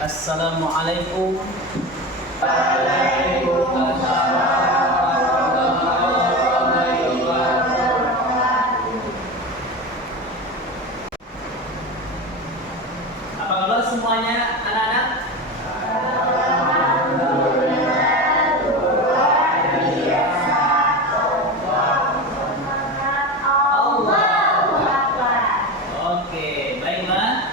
Assalamualaikum. Apa kabar semuanya anak-anak? Oke, baiklah.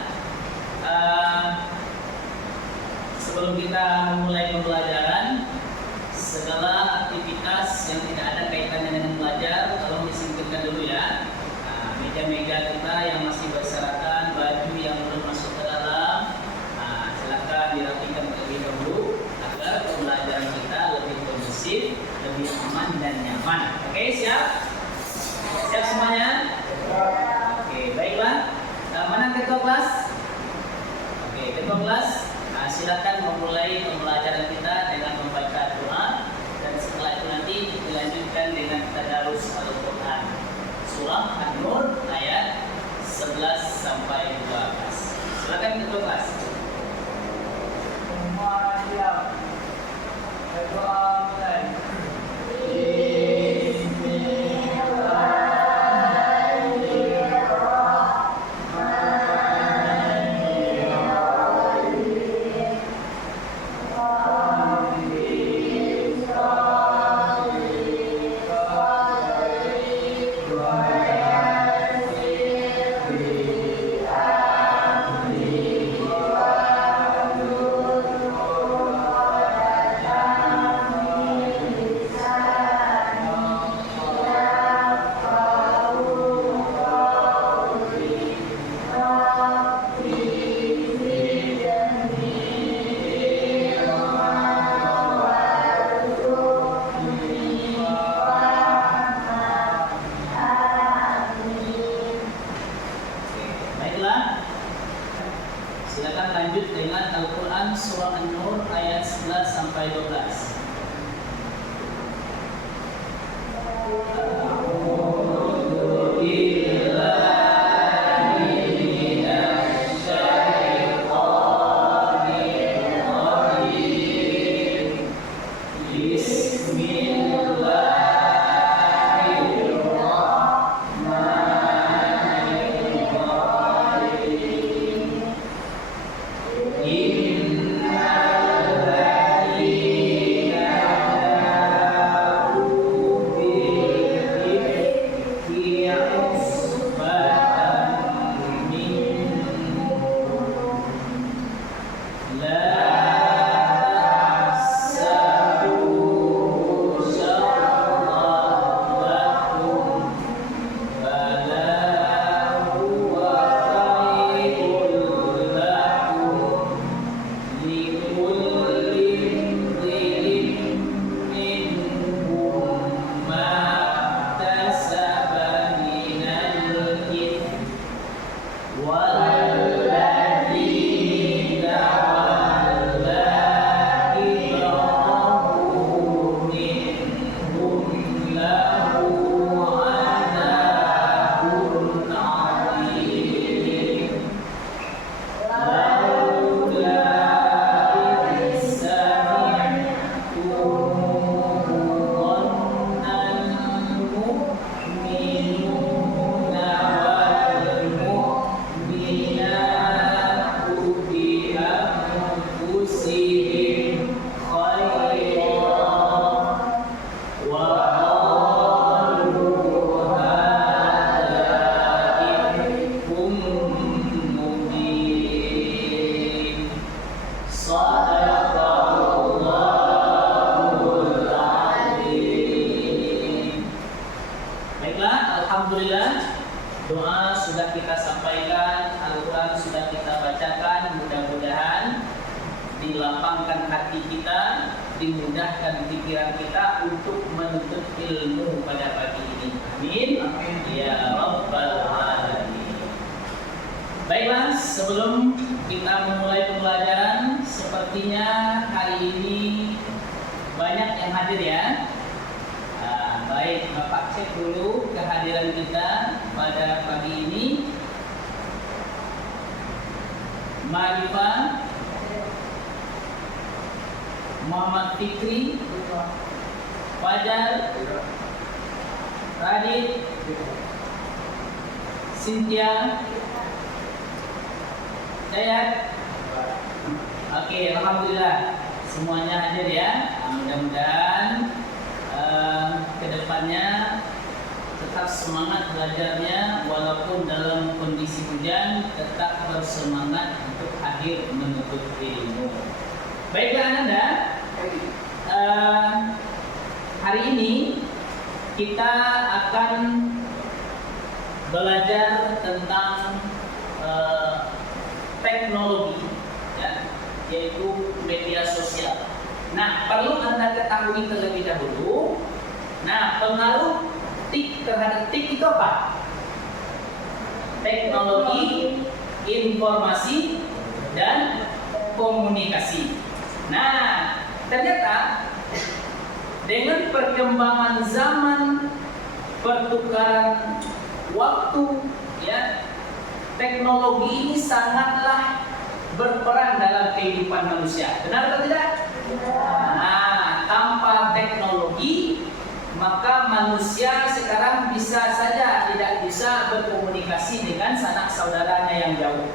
Sebelum kita memulai pembelajaran, segala aktivitas yang tidak ada kaitannya dengan belajar tolong disingkirkan dulu ya. Meja-meja kita yang masih berserakan, baju yang belum masuk ke dalam, silakan dirapikan terlebih dahulu agar pembelajaran kita lebih kondusif, lebih aman dan nyaman. Oke, siap? Siap semuanya? Oke, baiklah. Mana ketua kelas? Oke, ketua kelas, silakan memulai pembelajaran kita dengan membaca doa, dan setelah itu nanti dilanjutkan dengan tadarus Al-Quran surah An-Nur ayat 11 sampai 12. Silakan ketua kelas. Semua siap. Berdoa mulai. Silakan lanjut dengan Al-Quran surah An-Nur ayat 11 sampai 12. Alhamdulillah, doa sudah kita sampaikan, Al-Quran sudah kita bacakan. Mudah-mudahan dilapangkan hati kita, dimudahkan pikiran kita untuk menuntut ilmu pada pagi ini. Amin. Ya Rabbal Alamin. Baiklah, sebelum kita memulai pembelajaran, sepertinya hari ini banyak yang hadir ya. Baik, Bapak cek dulu kehadiran kita pada pagi ini. Marifah, Muhammad Fikri, Fajar, Radit, Cynthia, Dayat. Oke, alhamdulillah semuanya hadir ya. Mudah-mudahan kedepannya tetap semangat belajarnya walaupun dalam kondisi hujan, tetap bersemangat untuk hadir menuntut ilmu. Baiklah Anda, hari ini kita akan belajar tentang teknologi, ya, yaitu media sosial. Nah, perlu Anda ketahui terlebih dahulu. Nah, pengaruh TIK terhadap TIK itu apa? Teknologi, informasi, dan komunikasi. Nah, ternyata dengan perkembangan zaman, pertukaran waktu, ya, teknologi ini sangatlah berperan dalam kehidupan manusia. Benar atau tidak? Nah, tanpa teknologi maka manusia sekarang bisa saja tidak bisa berkomunikasi dengan sanak saudaranya yang jauh.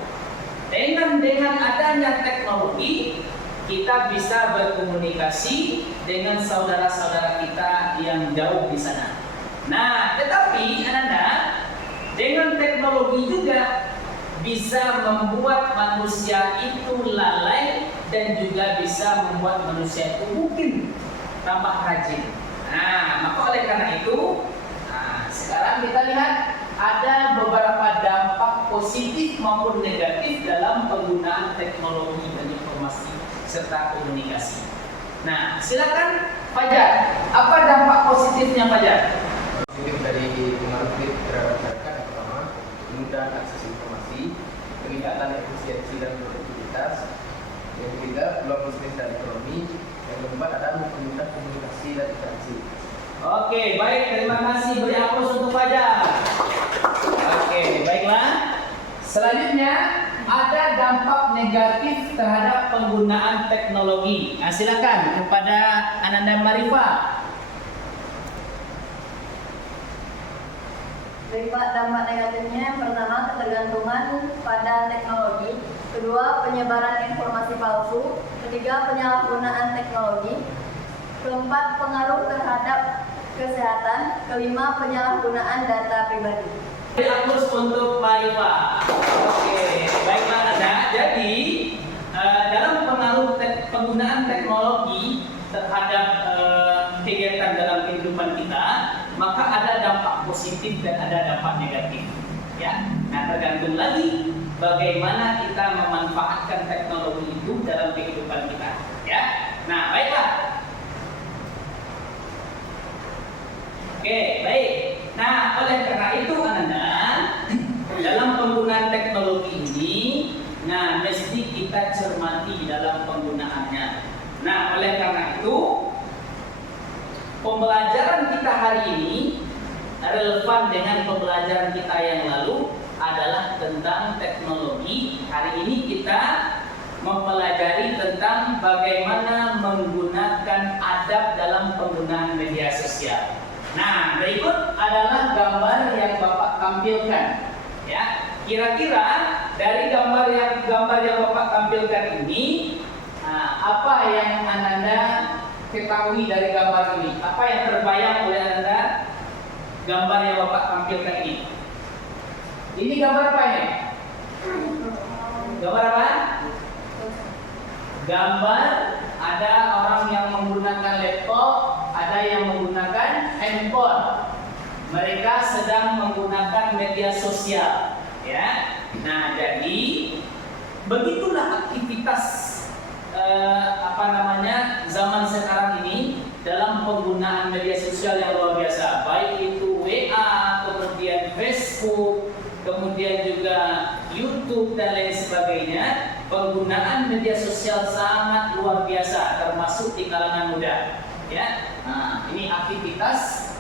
Dengan adanya teknologi, kita bisa berkomunikasi dengan saudara-saudara kita yang jauh di sana. Nah, tetapi Anda, dengan teknologi juga bisa membuat manusia itu lalai dan juga bisa membuat manusia itu mungkin tambah rajin. Nah, maka oleh karena itu, sekarang kita lihat ada beberapa dampak positif maupun negatif dalam penggunaan teknologi dan informasi serta komunikasi. Nah, silakan Fajar, apa dampak positifnya Fajar? Positif dari pengaruh TIK terhadap masyarakat yang pertama, kemudahan akses informasi, peningkatan efisiensi dan produktivitas. Yang ketiga, peluang bisnis dan ekonomi. Yang keempat adalah mempermudah komunikasi dan interaksi. Oke, baik, terima kasih. Beri aplaus untuk Fajar. Oke, baiklah. Selanjutnya ada dampak negatif terhadap penggunaan teknologi. Nah, silakan kepada Ananda Marifa. Dampak negatifnya yang pertama, ketergantungan pada teknologi. Kedua, penyebaran informasi palsu. Ketiga, penyalahgunaan teknologi. Keempat, pengaruh terhadap kesehatan. Kelima, penyalahgunaan data pribadi. Beri aplaus untuk Marifa. Oke, baiklah Anda. Jadi dalam pengaruh penggunaan teknologi terhadap kegiatan dalam kehidupan kita, maka ada dampak positif dan ada dampak negatif. Ya, nah tergantung lagi bagaimana kita memanfaatkan teknologi itu dalam kehidupan kita. Ya, nah baiklah. Oke, baik. Nah, oleh karena itu Anda, dalam penggunaan teknologi ini, nah mesti kita cermati dalam penggunaannya. Nah, oleh karena itu, pembelajaran kita hari ini relevan dengan pembelajaran kita yang lalu adalah tentang teknologi. Hari ini kita mempelajari tentang bagaimana menggunakan adab dalam penggunaan media sosial. Nah, berikut adalah gambar yang Bapak tampilkan. Ya, kira-kira dari gambar yang Bapak tampilkan ini, apa yang Anda ketahui dari gambar ini? Apa yang terbayang oleh Anda gambar yang Bapak tampilkan ini? Ini gambar apa ini? Gambar apa? Gambar ada orang yang menggunakan laptop, ada yang menggunakan handphone. Mereka sedang menggunakan media sosial, ya. Nah, jadi begitulah aktivitas zaman sekarang ini dalam penggunaan media sosial yang luar biasa, baik itu WA, kemudian Facebook, kemudian juga YouTube dan lain sebagainya. Penggunaan media sosial sangat luar biasa, termasuk di kalangan muda. Ya, nah, ini aktivitas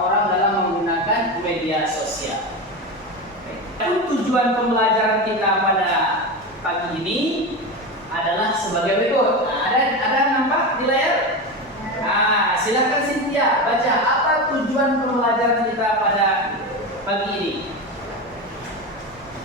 orang dalam menggunakan media sosial. Tujuan pembelajaran kita pada pagi ini adalah sebagai berikut. Nah, di layar? Nah, silakan Cynthia baca apa tujuan pembelajaran kita pada pagi ini.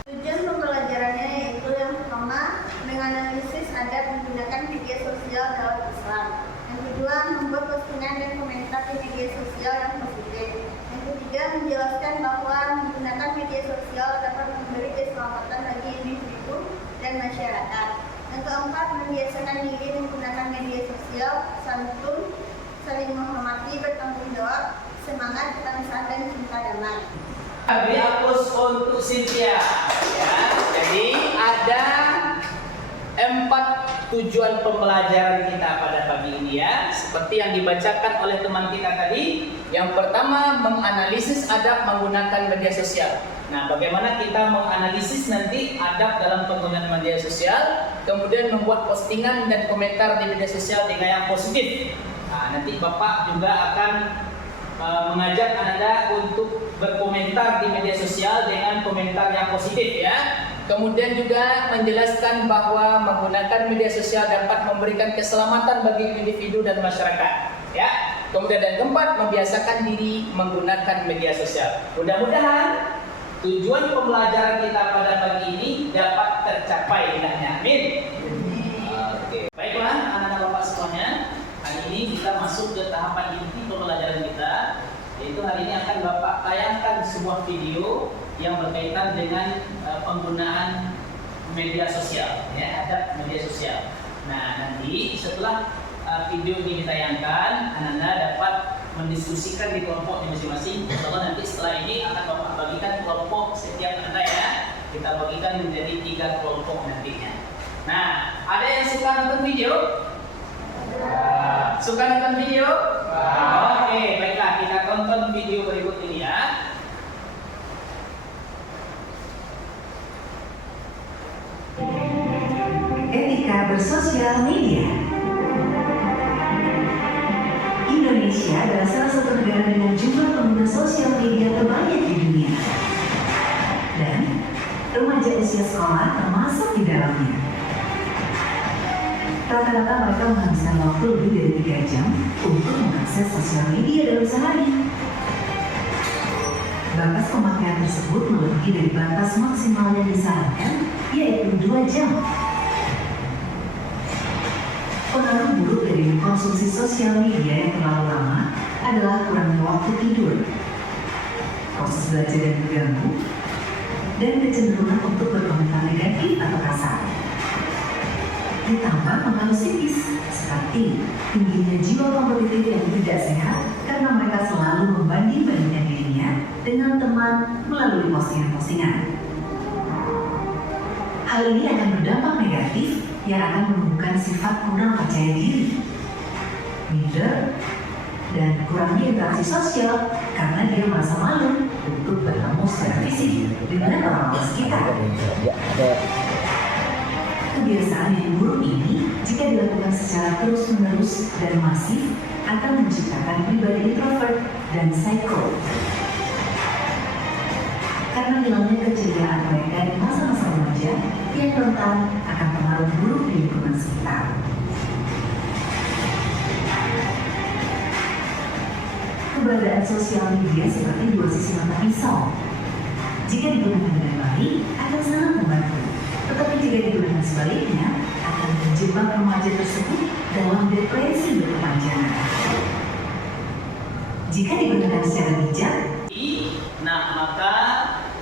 Tujuan pembelajarannya yaitu yang pertama, menganalisis adab menggunakan media sosial dalam Islam. Yang kedua, membuat postingan dan komentar di media sosial yang positif. Yang ketiga, menjelaskan bahwa menggunakan media sosial dapat memberi keselamatan bagi individu dan masyarakat. Yang keempat, membiasakan diri menggunakan media sosial, santun, saling menghormati, bertanggung jawab, semangat, kebangsaan, dan cinta damai. Beri aplaus untuk Cynthia. Ya, jadi ada 4 tujuan pembelajaran kita pada pagi ini ya. Seperti yang dibacakan oleh teman kita tadi. Yang pertama, menganalisis adab menggunakan media sosial. Nah, bagaimana kita menganalisis nanti adab dalam penggunaan media sosial, kemudian membuat postingan dan komentar di media sosial dengan yang positif. Nah, nanti Bapak juga akan mengajak Anda untuk berkomentar di media sosial dengan komentar yang positif ya. Kemudian juga menjelaskan bahwa menggunakan media sosial dapat memberikan keselamatan bagi individu dan masyarakat ya. Kemudian yang keempat, membiasakan diri menggunakan media sosial. Mudah-mudahan tujuan pembelajaran kita pada pagi ini dapat tercapai hendaknya. Amin. Oke. Baiklah anak-anak Bapak semuanya. Hari ini kita masuk ke tahapan inti pembelajaran kita, yaitu hari ini akan Bapak tayangkan sebuah video yang berkaitan dengan penggunaan media sosial, ya, adab media sosial. Nah, nanti setelah video ini ditayangkan, Anda dapat mendiskusikan di kelompok masing-masing. Insyaallah nanti setelah ini akan Bapak bagikan kelompok setiap Anda ya. Kita bagikan menjadi 3 kelompok nantinya. Nah, ada yang suka nonton video? Suka nonton video? Oke, baiklah kita tonton video berikut ini ya. Etika bersosial media. Indonesia adalah salah satu negara dengan jumlah pengguna sosial media terbanyak di dunia. Dan remaja usia sekolah termasuk di dalamnya. Rata-rata mereka menghabiskan waktu lebih dari 3 jam untuk mengakses sosial media dalam sehari. Batas pemakaian tersebut melebihi dari batas maksimal yang disarankan, yaitu 2 jam. Pengaruh buruk dari mengkonsumsi sosial media yang terlalu lama adalah kurangnya waktu tidur, proses belajar yang terganggu, dan kecenderungan untuk berkomentar negatif atau kasar. Ditambah pengaruh psikis seperti tingginya jiwa kompetitif yang tidak sehat karena mereka selalu membanding-bandingkan dirinya dengan teman melalui postingan-postingan. Hal ini akan berdampak negatif yang akan menumbuhkan sifat kurang percaya diri, minder, dan kurangnya interaksi sosial karena dia merasa malu untuk bertemu secara fisik dengan orang-orang sekitar. Kebiasaan yang buruk ini, jika dilakukan secara terus-menerus dan masif, akan menciptakan pribadi introvert dan psycho. Karena hilangnya keceriaan mereka di masa-masa remaja yang rentan akan pengaruh buruk di lingkungan sekitar. Keberadaan sosial media seperti 2 sisi mata pisau. Jika digunakan dengan baik, akan sangat membantu. Tetapi jika digunakan sebaliknya, akan menjebak remaja tersebut dalam depresi berkepanjangan. Jika digunakan secara bijak, nah maka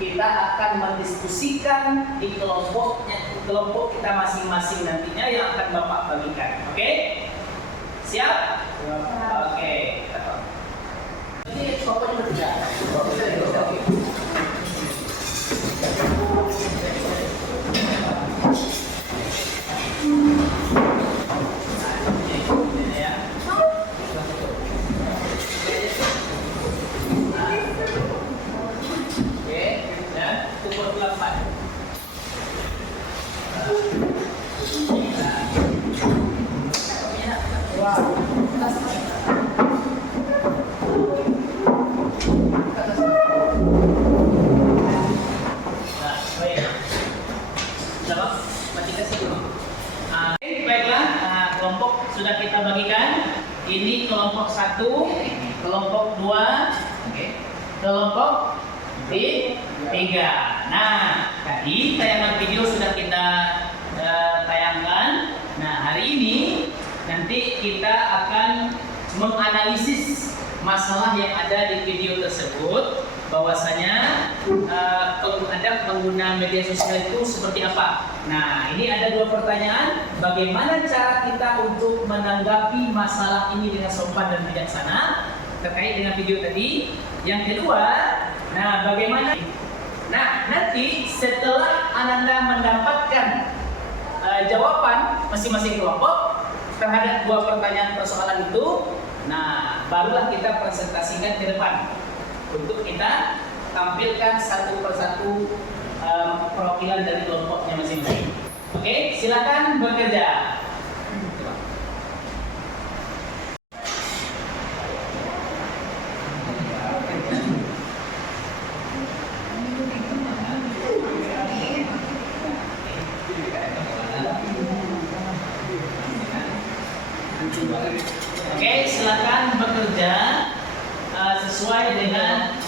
kita akan mendiskusikan di kelompok kita masing-masing nantinya yang akan Bapak bagikan. Oke? Siap? Oke. Ini pokoknya bertiga. kelompok sudah kita bagikan. Ini kelompok 1, kelompok 2, kelompok 3. Nah, tadi tayangan video sudah kita tayangkan. Nah, hari ini nanti kita akan menganalisis masalah yang ada di video tersebut, bahwasanya ada pengguna media sosial itu seperti apa. Nah, ini ada 2 pertanyaan. Bagaimana cara kita untuk menanggapi masalah ini dengan sopan dan bijaksana terkait dengan video tadi? Yang kedua, nah bagaimana? Nah, nanti setelah Ananda mendapatkan jawaban masing-masing kelompok terhadap 2 pertanyaan persoalan itu, nah barulah kita presentasikan ke depan untuk kita tampilkan satu persatu perwakilan dari kelompoknya masing-masing. Oke, silakan bekerja. Oke, silakan bekerja sesuai dengan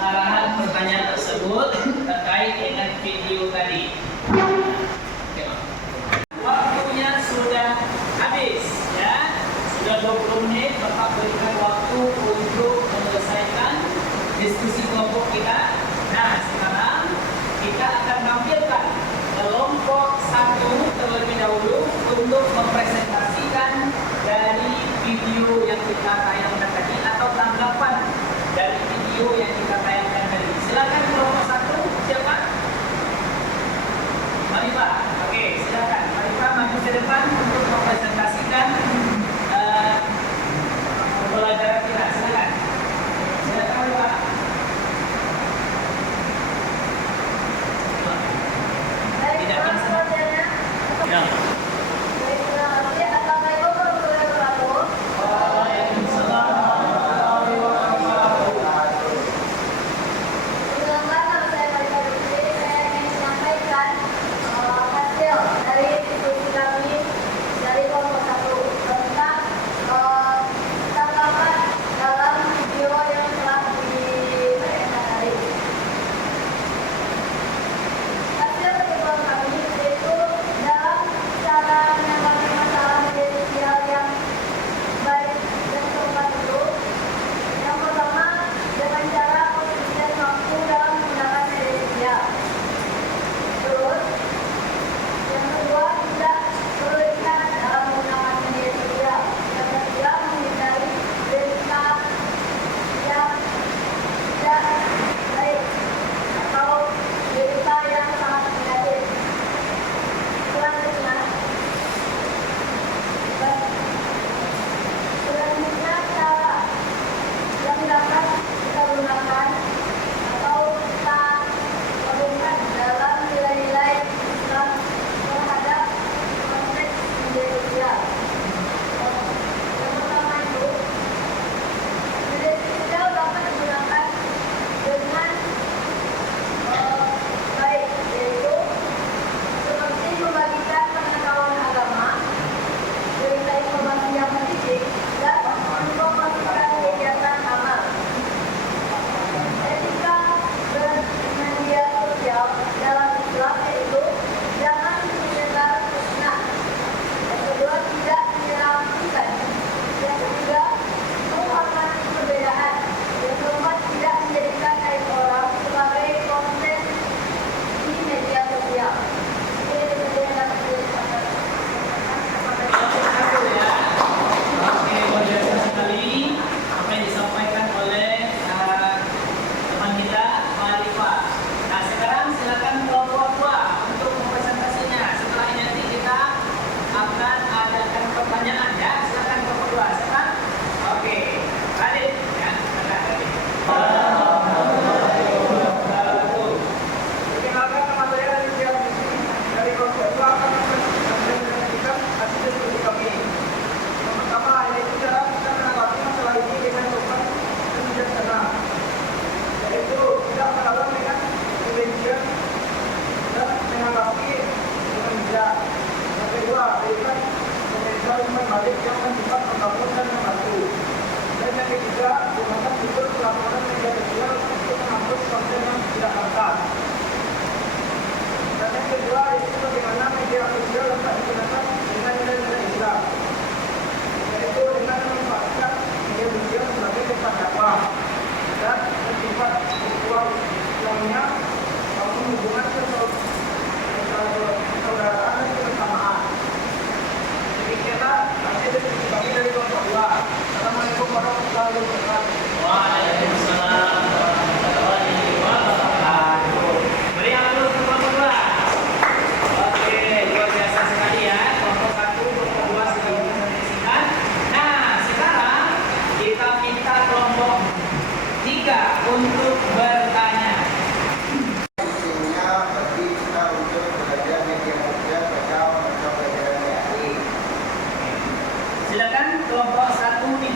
arahan pertanyaan tersebut terkait dengan video tadi. Waktunya sudah habis, ya. Sudah 20 menit, Bapak berikan waktu untuk menyelesaikan diskusi kelompok kita. Nah, sekarang kita akan tampilkan kelompok 1 terlebih dahulu untuk mempresentasikan dari video yang kita tayangkan tadi atau tanggapan dari video yang kita tayangkan tadi. Silakan kelompok 1, siapa? Marifah. Oke, silakan Marifah maju ke depan untuk mempresentasikan pembelajaran kita. Silakan. Silakan Marifah. Tidak bisa. Ya. Menyelenggarakan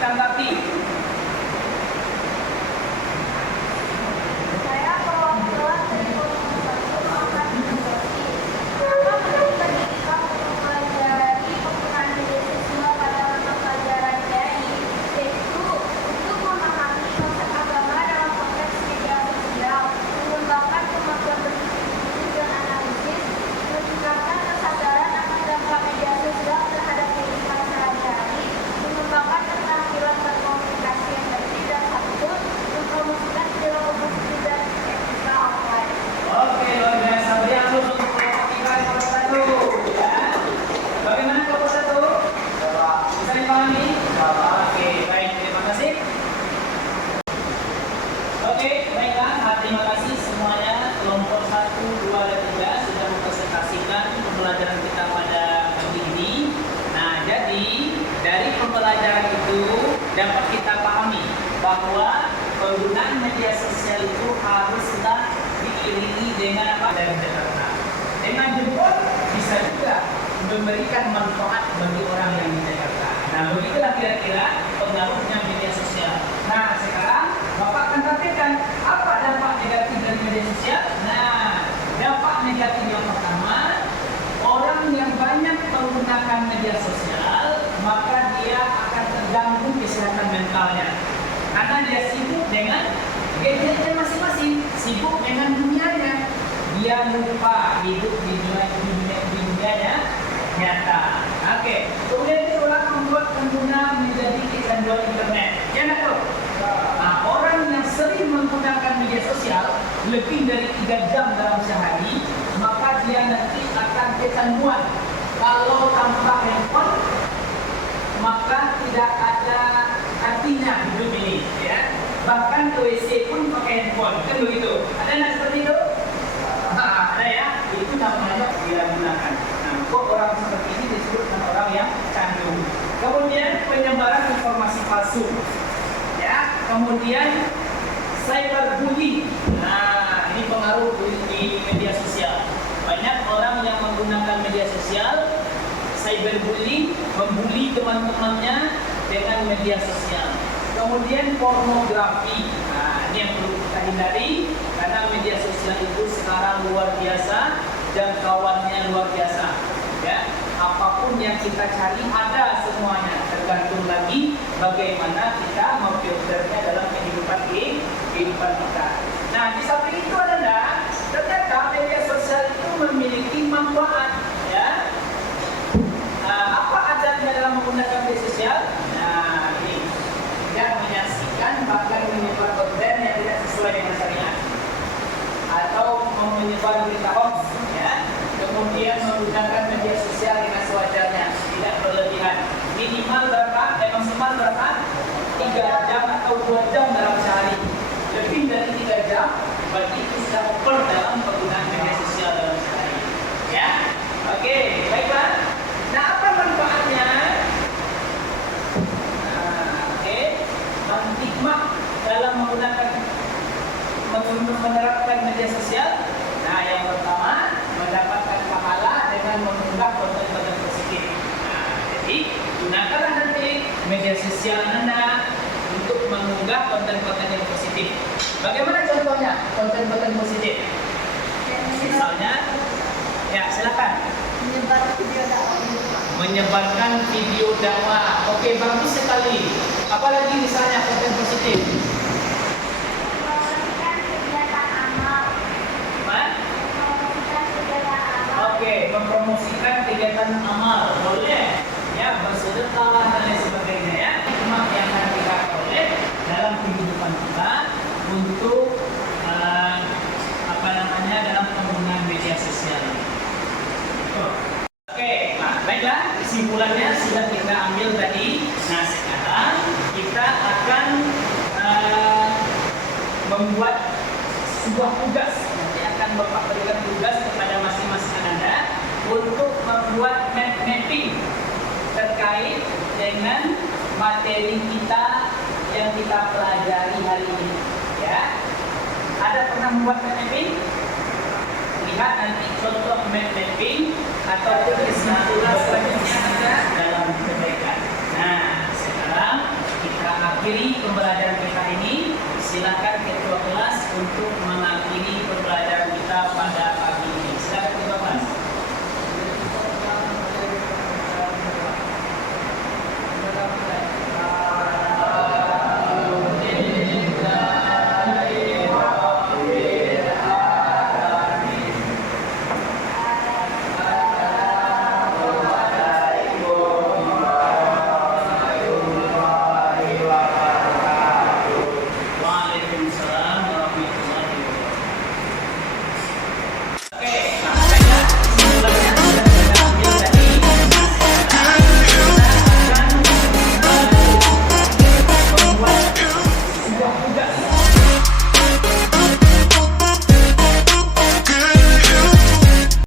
ditanggapi. Saya perwakilan dari Komisi 1 akan menanggapi. Kenapa menjadi pendidikan untuk mempelajari penggunaan media sosial pada mata pelajarannya ini, yaitu untuk memahami konsep agama dalam konteks media sosial, mengembangkan kemampuan berpikir dan analisis, meningkatkan kesadaran akan dampak media sosial terhadap kehidupan sehari-hari, mengembangkan keterampilan berkomunikasi yang bersih dan santun, mempromosikan perilaku positif dan etika offline. Oke, luar biasa. Beri aplaus untuk kelompok kita kelompok 1. Ya. Bagaimana kelompok 1? Bisa dipahami? Oke, baik. Terima kasih. Oke, baiklah. Terima kasih semuanya. Kelompok 1, 2, dan 3 sudah mempresentasikan pembelajaran kita pada pagi ini. Nah, jadi dari pembelajaran itu dapat kita pahami bahwa penggunaan media sosial itu haruslah diiringi dengan apa? Dari Jakarta. Dengan jempol bisa juga memberikan manfaat bagi orang yang di Jakarta. Nah, begitulah kira-kira pengaruhnya media sosial. Nah, sekarang Bapak akan tampilkan apa dampak negatif dari media sosial. Nah, dampak negatif yang pertama, orang yang banyak menggunakan media sosial, maka dia akan terganggu kesehatan mentalnya. Karena dia sibuk dengan gadgetnya masing-masing, sibuk dengan dunianya. Dia lupa hidup di dunianya nyata. Oke, kemudian itulah membuat pengguna menjadi kecanduan internet. Ya nggak tuh? Nah, orang yang sering menggunakan media sosial lebih dari 3 jam dalam sehari, maka dia nanti akan kecanduan. Kalau tanpa handphone, maka tidak ada artinya hidup ini, ya. Bahkan ke WC pun pakai handphone, kan begitu? Ada nggak seperti itu? Ada ya. Itu namanya dia gunakan. Nah, kok orang seperti ini disebut dengan orang yang candu. Kemudian penyebaran informasi palsu, ya. Kemudian cyberbullying. Nah, ini pengaruh di media sosial. Banyak orang yang menggunakan media sosial cyberbullying, membuli teman-temannya dengan media sosial. Kemudian pornografi. Nah, ini yang perlu kita hindari karena media sosial itu sekarang luar biasa, jangkauannya luar biasa. Ya, apapun yang kita cari ada semuanya. Tergantung lagi bagaimana kita memfilternya dalam kehidupan kita. Nah, di samping itu adalah ternyata media sosial itu memiliki manfaat. Ya. Apa adabnya dalam menggunakan media sosial? Nah, ini tidak menyaksikan bahkan menyebar konten yang tidak sesuai dengan syariat atau menyebar berita hoax, ya. Kemudian menggunakan media sosial dengan sewajarnya, tidak berlebihan. Minimal berapa? Maksimal berapa? 3 jam atau 2 jam dalam sehari. Lebih dari 3 jam, berarti itu sudah over dalam penggunaan media sosial dalam sehari. Ya, oke, baiklah. Nah, apa manfaatnya? Hikmah dalam menerapkan media sosial. Nah, yang pertama, mendapatkan pahala dengan mengunggah konten-konten positif. Nah, jadi gunakanlah nanti media sosial Anda untuk mengunggah konten-konten yang positif. Bagaimana contohnya konten-konten positif? Misalnya, ya silakan. Menyebarkan video dakwah. Oke, bagus sekali. Apalagi misalnya konten positif. Mempromosikan kegiatan amal. Mempromosikan kegiatan amal. Oke, mempromosikan kegiatan amal. Boleh. Ya, bersedekah dan lain sebagainya, ya. Hikmah yang akan kita peroleh dalam kehidupan kita untuk dalam penggunaan media sosial. Oke, nah, baiklah, kesimpulannya sudah kita ambil tadi. Nah, sekarang kita akan membuat sebuah tugas. Nanti akan Bapak berikan tugas kepada masing-masing Anda untuk membuat mapping terkait dengan materi kita yang kita pelajari hari ini. Ya, ada pernah membuat mapping? Lihat nanti contoh mapping ataupun kesimpulan selanjutnya ada dalam kebaikan. Nah, sekarang kita mengakhiri pembelajaran kita ini. Silakan ketua kelas untuk